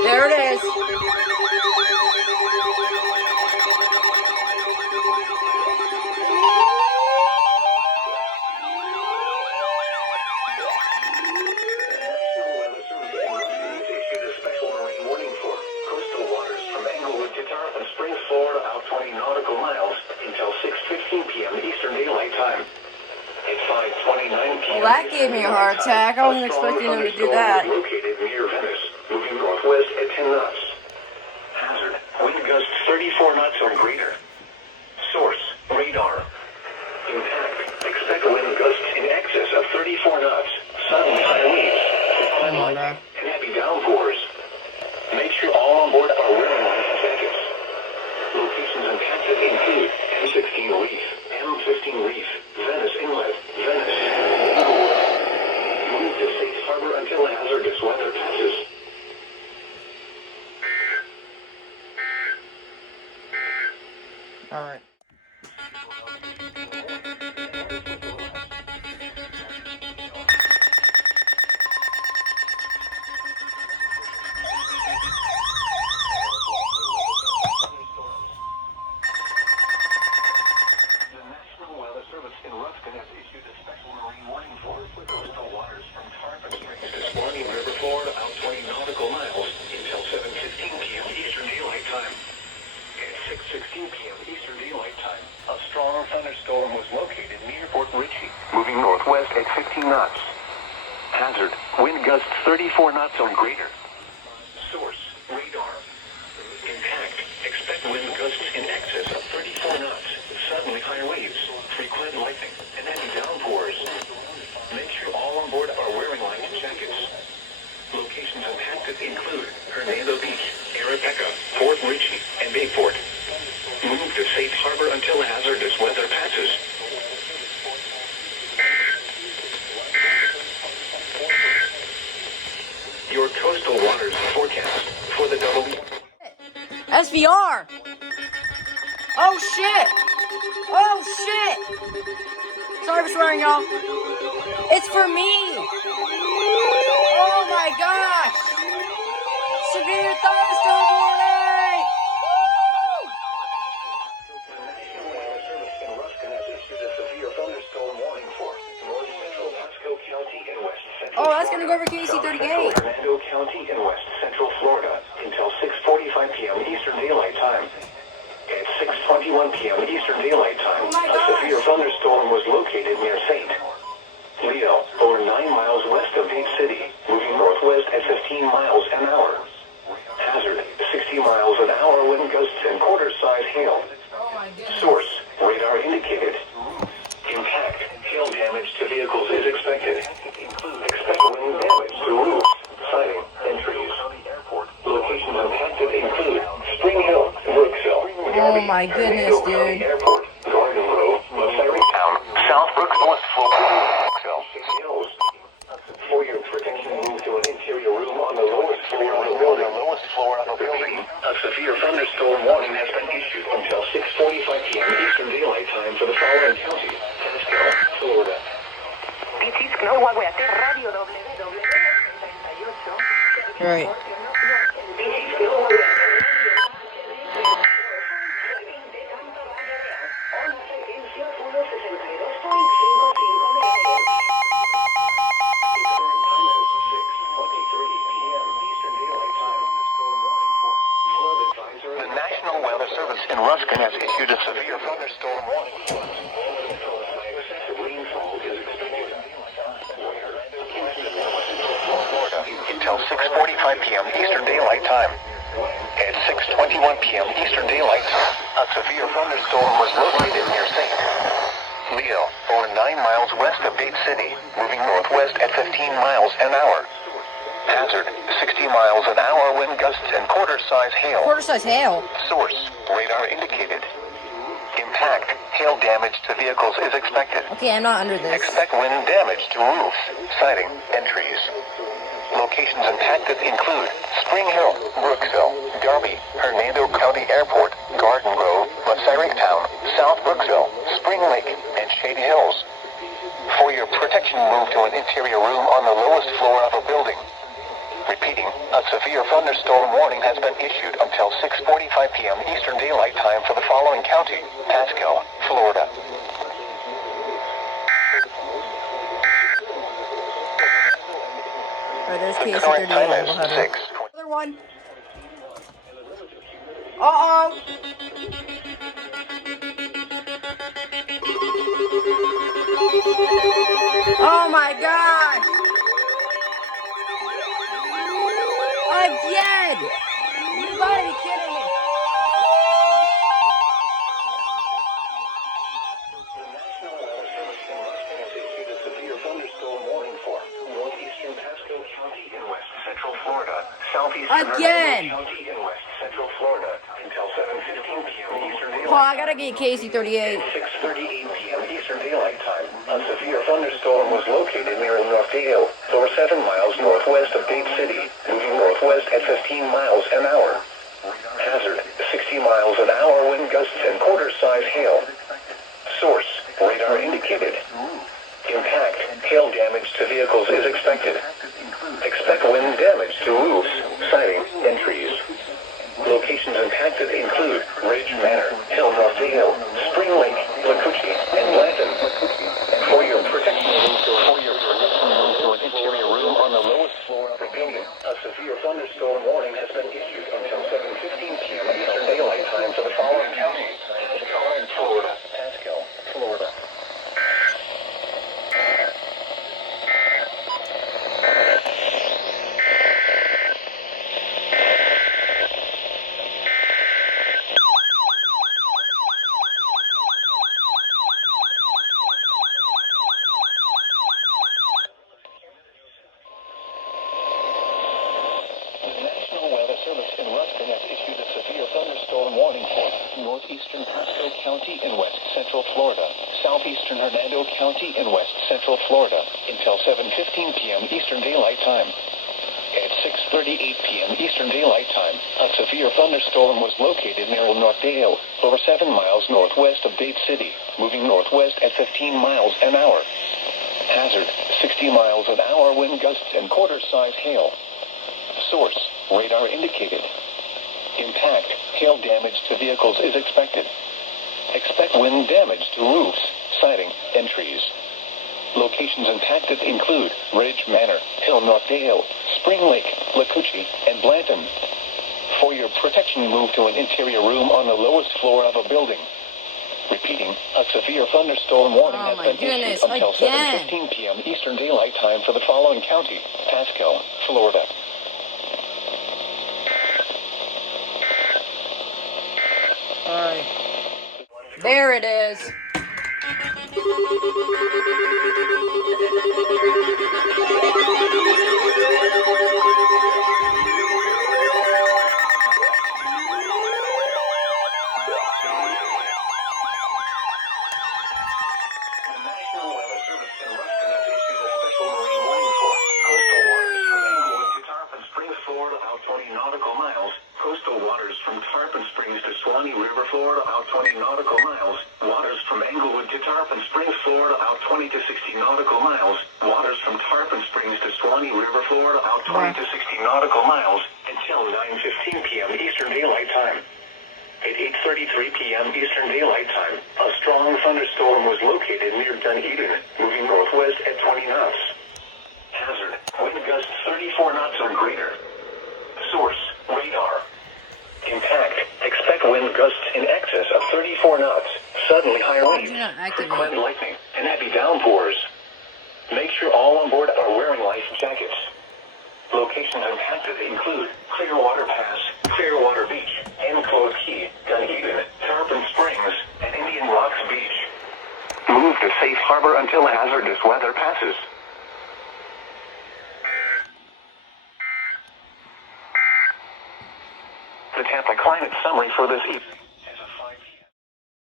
There it is. Florida out 20 nautical miles until 6:15 p.m. Eastern Daylight Time. At 5:29 p.m. Well, that gave me a heart attack. I wasn't expecting them to do that. Located near Venice, moving northwest at 10 knots. Hazard: wind gusts 34 knots or greater. Source: radar. Impact: expect wind gusts in excess of 34 knots. Suddenly high waves, and heavy downpours. Make sure all on board are wearing life jackets. Locations and passage include M16 Reef, M15 Reef, Venice Inlet, Venice. Move to safe harbor until hazardous weather passes. All right. Thunderstorm was located near Fort Ritchie, moving northwest at 15 knots. Hazard: wind gusts 34 knots or greater. Source: radar. Impact: expect wind gusts in excess of 34 knots, suddenly high waves, frequent lightning, and heavy downpours. Make sure all on board are wearing life jackets. Locations impacted include Hernando Beach, Arapaca, Fort Ritchie, and Bayport. Move to safe harbor until hazardous weather passes. Your coastal waters forecast for the SVR! Oh shit! Oh shit! Sorry for swearing, y'all. It's for me! Oh my gosh! Severe thunderstorm warning! Oh, that's gonna go over KC38. Hernando County in West Central Florida until 6:45 p.m. Eastern Daylight Time. At 6:21 p.m. Eastern Daylight Time, a severe thunderstorm was located near St. Leo, over 9 miles west of Dade City, moving northwest at 15 miles an hour. Hazard: 60 miles an hour wind gusts and quarter-size hail. Source: radar indicated. Impact: hail damage to vehicles is expected. Expect wind damage to roofs, siding, and trees. Locations impacted include Spring Hill, Brooksville, Oh my goodness, dude. Airport, Garden Grove, Town, South Brooks, West Florida, Hills. For your protection, move to an interior room on the lowest floor of the building. A severe thunderstorm warning has been issued until 6:45 p.m. Eastern Daylight Time for the following counties: Pasco, Florida. Right. The National Weather Service in Ruskin has issued a severe thunderstorm warning. Rainfall is expected. Florida until 6:45 p.m. Eastern Daylight Time. At 6:21 p.m. Eastern Daylight Time, a severe thunderstorm was located near St. Leo, over 9 miles west of Dade City, moving northwest at 15 miles an hour. Hazard: 60 miles an hour wind gusts and quarter-size hail. Quarter-size hail. Source: radar indicated. Impact: hail damage to vehicles is expected. Okay, I'm not under this. Expect wind damage to roofs, siding, and trees. Locations impacted include Spring Hill, Brooksville, Darby, Hernando County Airport, Garden Grove, Town, South Brooksville, Spring Lake, and Shady Hills. For your protection, move to an interior room on the lowest floor of a building. Repeating, a severe thunderstorm warning has been issued until 6:45 p.m. Eastern Daylight Time for the following county: Pasco, Florida. Alright, there's The KC current time 38. is We'll have 6. another one. Uh-oh. Oh my gosh. Again. You gotta be kidding me. The National Weather Service in Ruston has issued a severe thunderstorm warning for northeastern Pasco County in west central Florida, southeastern Again. County in west central Florida until 7:15 p.m. Eastern Oh, Daylight I gotta get KC 38. 6:38 p.m. Eastern Daylight Time. A severe thunderstorm was located near North Dale, over 7 miles northwest of Dade City, moving northwest at 15 miles an hour. Hazard: 60 miles an hour wind gusts and quarter-size hail. Source: radar indicated. Impact: hail damage to vehicles is expected. Expect wind damage to roofs, siding, and trees. Locations impacted include Ridge Manor, Hill North Dale, Spring Lake, Lacucci, and Blanton. For your protection, move to an interior room on the lowest floor of the building. A severe thunderstorm warning has been issued until 7:15 p.m. Eastern Daylight Time for the following counties: Florida, Pasco, Florida. The National Weather Service in Ruston has issued a severe thunderstorm warning for northeastern Pasco County in west central Florida, southeastern Hernando County in west central Florida until 7:15 p.m. Eastern Daylight Time. At 6:38 p.m. Eastern Daylight Time, a severe thunderstorm was located near North Dale, over 7 miles northwest of Dade City, moving northwest at 15 miles an hour. Hazard: 60 miles an hour wind gusts and quarter-size hail. Source: radar indicated. Impact: hail damage to vehicles is expected. Expect wind damage to roofs, siding, and trees. Locations impacted include Ridge Manor, Hill North Dale, Spring Lake, Lacucci, and Blanton. For your protection, move to an interior room on the lowest floor of a building. Repeating, a severe thunderstorm warning has been issued until 7:15 p.m. Eastern Daylight Time for the following county: Pasco, Florida. Alright. There it is. The National Weather Service in Ruston has issued a special marine warning for coastal waters from Englewood to Tarpon Springs, Florida, out 20 nautical miles. Coastal waters from Tarpon Springs to Swanee River, Florida, out 20 nautical miles. Waters from Englewood to Tarpon Springs, Florida, out 20 to 60 nautical miles. Waters from Tarpon Springs to Swanee River, Florida, out 20 to 60 nautical miles until 9:15 p.m. Eastern Daylight Time. At 8:33 p.m. Eastern Daylight Time, a strong thunderstorm was located near Dunedin, moving northwest at 20 knots. Hazard: wind gusts 34 knots or greater. Source: radar. Impact: expect wind gusts in excess of 34 knots, suddenly high winds, frequent lightning, and heavy downpours. Make sure all on board are wearing life jackets. Locations impacted include Clearwater Pass, Clearwater Beach, Enclosed Key, Dunedin, Tarpon Springs, and Indian Rocks Beach. Move to safe harbor until hazardous weather passes. The Tampa climate summary for this evening.